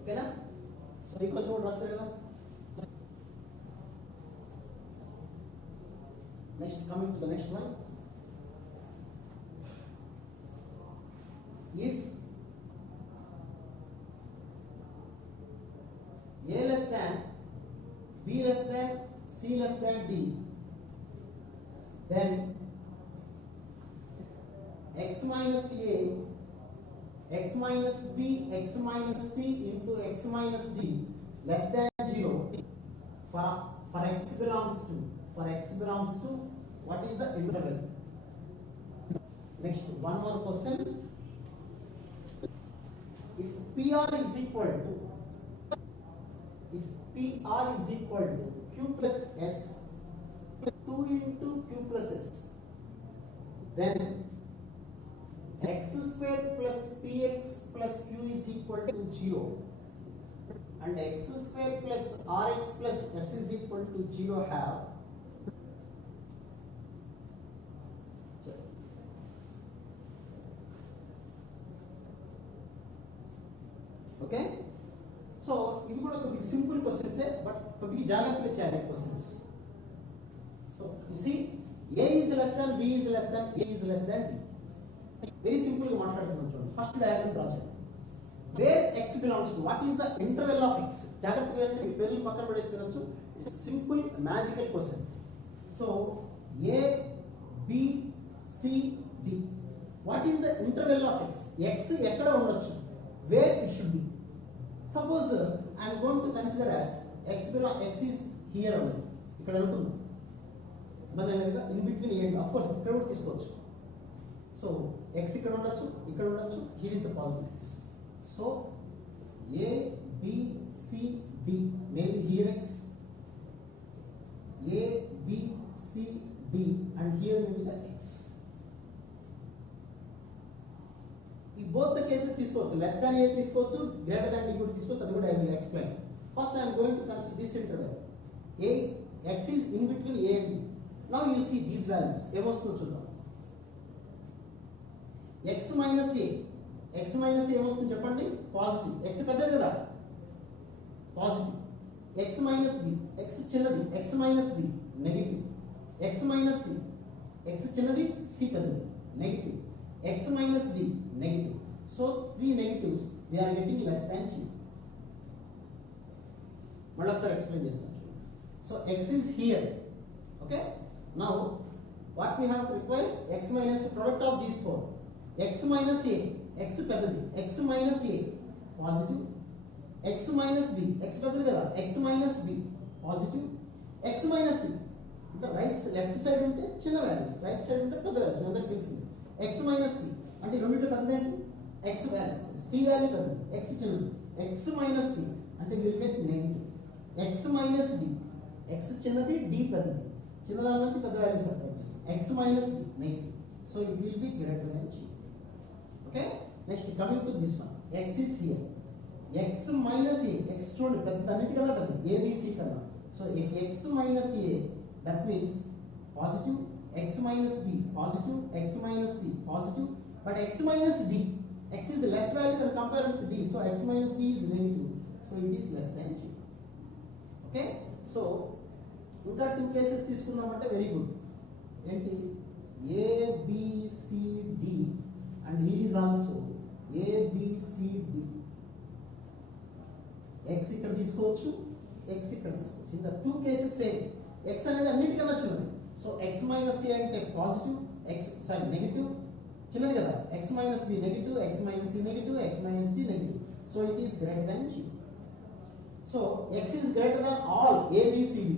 Okay na? So ఈ క్వశ్చన్ కూడా రాస్తారు కదా. Next, coming to the next one. If a less than b less than c less than d, then x minus a, x minus b, x minus c into x minus d less than 0 for x belongs to what is the interval? Next, one more question. If PR is equal to q plus s, 2 into q plus s, then x square plus px plus q is equal to 0 and x square plus rx plus s is equal to 0 have okay. So ఇవి కూడా కొద్దిగా simple questions, but కొద్దిగా జాగ్రత్తగా చేయాలి questions. So you see, a is less than b is less than c is less than d. Very simple గా మాట్లాడుతున్నాం చూడండి. First diagram draw చేయండి. Where x belongs to, what is the interval of x? జాగ్రత్తగా వినండి, మీ పేర్లు పక్కన పడేసి వినొచ్చు. It's simple magical question. So a b c d, what is the interval of x? x ఎక్కడ ఉండొచ్చు? Where it should be. Suppose I am going to consider as x is here only, ఇక్కడ అనుకుందాం. మరి అనేది in between A, of course ఇక్కడ కూడా తీసుకోవచ్చు. So x ఇక్కడ ఉండొచ్చు, ఇక్కడ ఉండొచ్చు. Here is the possibilities. So a b c d, maybe here x, a b c d and here maybe the x. ఈ బోత్ ద కేసెస్ తీసుకోవచ్చు. Less than ఏ తీసుకోవచ్చు, గ్రేటర్ దాన్ b కూడా తీసుకోవచ్చు. అది కూడా I will explain. First I am going to consider this interval. a x is in between a and b. Now you see these values. ఏమొస్తుందో చూద్దాం. x minus a, x minus a ఏమొస్తుంది చెప్పండి, positive. x పెద్దది కదా, positive. x minus b, x చిన్నది, x minus b negative. x minus c, x చిన్నది, c పెద్దది, negative. x minus d negative. So 3 negatives we are getting less than 0. మళ్ళీ ఒకసారి ఎక్స్ప్లెయిన్ చేస్తాను. So x is here. Okay, now what we have to require, x minus product of these four, x minus a, x పెద్దది, x minus a positive, x minus b, x పెద్దది కదా, x minus b positive, x minus c, ఇంకా right left side ఉంటే చిన్న values, right side ఉంటే పెద్ద వాల్యూస్, మీ అందరికీ తెలిసింది. x minus c అంటే రెండింటి పెద్దది ఏంటి, x వాల్యూ, c వాల్యూ పెద్దది, x చిన్నది. x minus c అంటే will get negative. x minus d, x చిన్నది, d పెద్దది, చిన్నదాని నుంచి పెద్ద వాల్యూ సపరేట్ చేస్తాం. x minus d negative. So it will B greater than 0. Okay, next coming to this one, x is here. x minus a, x చూడండి పెద్దది, అన్నిటికన్నా పెద్దది, a b c కన్నా. So if x minus a, that means positive, x minus b positive, x minus c positive, but x minus d, x is the less value when compared with d, so x minus d is negative, so it is less than 0. Okay, so ఇంకా 2 కేసెస్ తీసుకుందామంటే very good. ఏంటి, a b c d and here is also a b c d. x ఇక్కడ తీసుకోవచ్చు, x ఇక్కడ తీసుకోవచ్చు. In the 2 cases same, x అనేది అన్నిటికన్నా చిన్నది. సో x minus a అంటే పాజిటివ్, x సారీ నెగటివ్, చిన్నది కదా, x minus b negative, x minus c negative, x minus d negative. So it is greater than 0. So x is greater than all a b c d.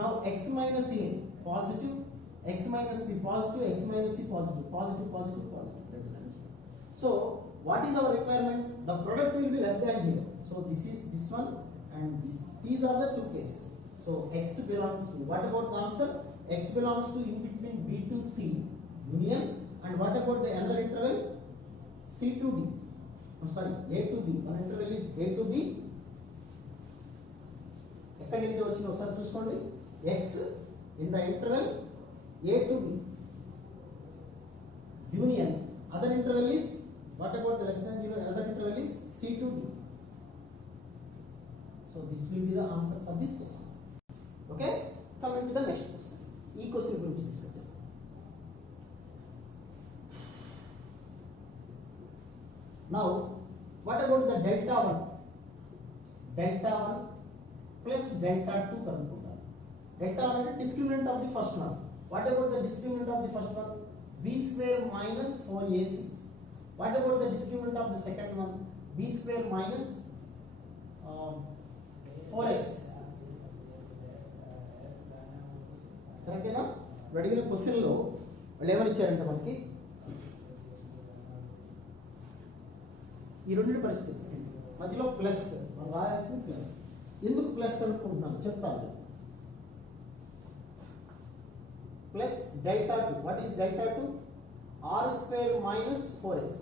Now x minus a positive, x minus b positive, x minus c positive, positive, positive, positive, greater than 0. So what is our requirement? The product will be less than 0. So this is this one and this. These are the 2 cases. So x belongs to, what about the answer? X belongs to in between b to c union, and what about the another interval? c to d. Oh, sorry, a to b. One interval is a to b. ఎక్కడి నుండి వచ్చిందో ఒకసారి చూసుకోండి. x in the interval a to b union, other interval is, what about the less than 0, other interval is c to d. So this will be the answer for this question. Okay, coming to the next question. ఈ క్వశ్చన్ గురించి డిస్కస్ చేద్దాం. Now what about the delta 1? Delta 1 plus delta 2 కనుక్కుంటారు. Delta 1 అంటే discriminant of the first one. What about the discriminant of the first one? b square minus 4ac. What about the discriminant of the second one? b square minus 4s. కరెక్టేనా? అడిగిన క్వశ్చన్లో వాళ్ళు ఏమని ఇచ్చారంటే మనకి ఈ రెండింటి పరిస్థితి మధ్యలో ప్లస్, మనం రాయాల్సింది ప్లస్. ఎందుకు ప్లస్ కనుక్కుంటున్నాను చెప్తాను. Plus delta 2. What is delta 2? R square minus 4s.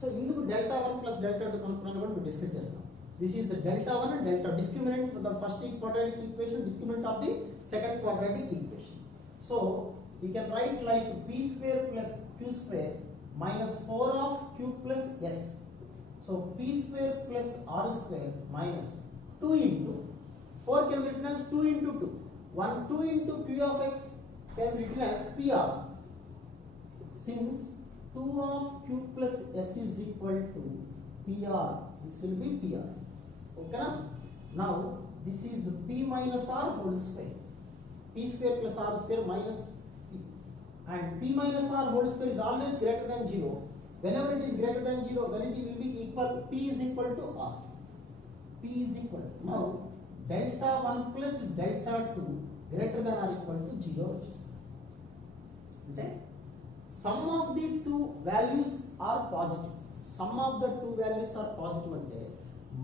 So ఇందుకు డెల్టా 1 ప్లస్ డెల్టా 2 కనుక్కున్నాను కూడా మేము డిస్కస్ చేస్తాం. This is the delta 1 and delta discriminant for the first quadratic equation, discriminant of the second quadratic equation. So we can write like p square plus q square minus 4 of q plus s. So p square plus r square minus 2 into 4 can be written as 2 into 2. 2 into q of x can be written as pr. Since 2 of q plus s is equal to pr, this will be pr. Okay, now this is p minus r whole square. P square plus r square minus p, and p minus r whole square is always greater than 0. Whenever it is greater than 0, well, it will be equal, p is equal to r. P is equal to, now delta 1 plus delta 2 greater than or equal to 0 వచ్చేస్తుంది. అంటే sum of the two values are positive. Sum of the two values are positive అంటే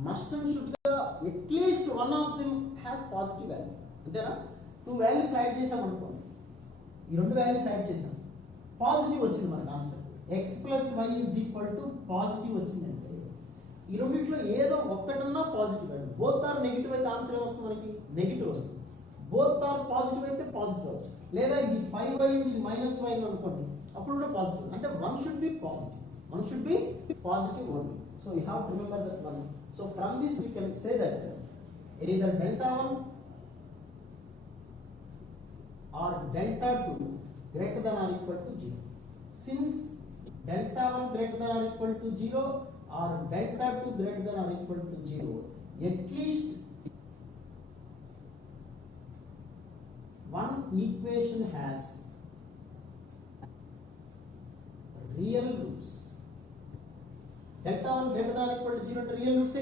must and should గా at least one of them has positive value. అంతేనా? 2 values add చేసాం అనుకోండి, ఈ రెండు values add చేసాం, పాజిటివ్ వచ్చింది మనకు answer. x plus y is equal to positive వచ్చిందంటే ఈ రెండిట్లో ఏదో ఒక్కటన్నా positive value. Both are negative అయితే ఆన్సర్ ఏమొస్తుంది మనకి? నెగిటివ్ వస్తుంది. బోత్ ఆర్ పాజిటివ్ అయితే పాజిటివ్ అవచ్చు. లేదా ఇది 5y ఇది -y అనుకోండి, అప్పుడు కూడా పాజిటివ్. అంటే 1 should be positive. 1 should be positive only. So you have to remember that one. So from this we can say that either delta 1 or delta 2 greater than or equal to 0. Since delta 1 greater than or equal to 0 or delta 2 greater than or equal to 0, at least one equation has real roots. Delta 1 greater than or equal to 0 to real roots.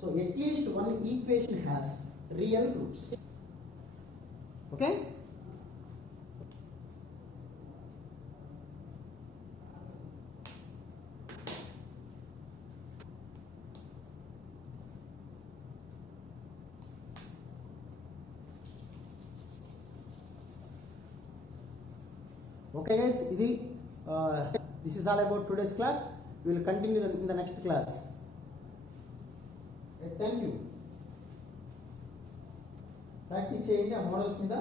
So at least one equation has real roots. Okay? Okay guys, this is all about today's class. We will continue in the next class. Thank you. Practice చేయండి ఆ మోడల్స్ మీద.